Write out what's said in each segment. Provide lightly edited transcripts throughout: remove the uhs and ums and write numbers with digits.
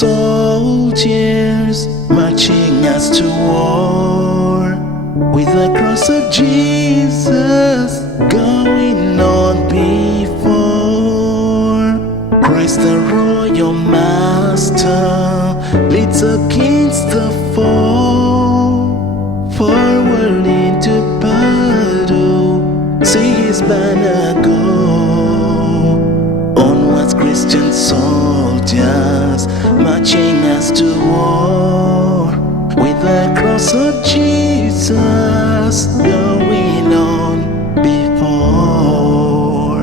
soldiers marching us to war, with the cross of Jesus going on before. Christ the royal master leads against the foe, forward into battle, see his banner go. Onwards, Christian soldiers marching us to war, with the cross of Jesus going on before.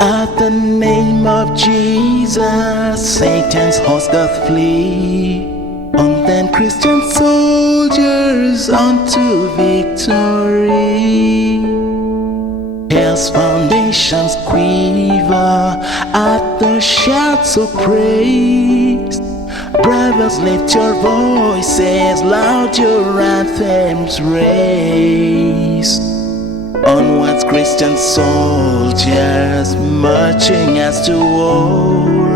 At the name of Jesus, Satan's host doth flee. On then Christian soldiers unto victory. Hell's foundations quiver at the shouts of praise. Brothers, lift your voices, loud your anthems raise. Onwards, Christian soldiers marching us to war,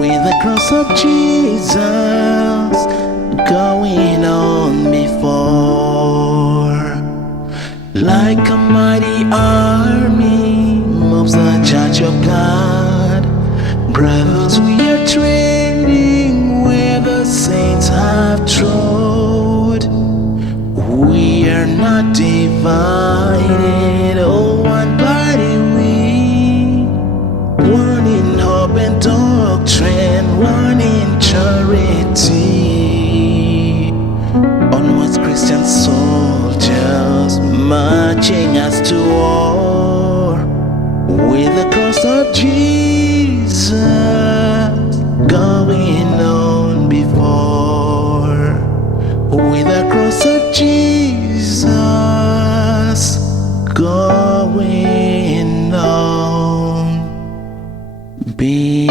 with the cross of Jesus going on before. Like a mighty army moves the Church of God. Brothers, we are treading where the saints have trod. We are not divided, oh, one body we, one in hope and doctrine, one in charity. Onwards, Christian soldiers marching us to war, with the cross of Jesus going on before, with the cross of Jesus going on before.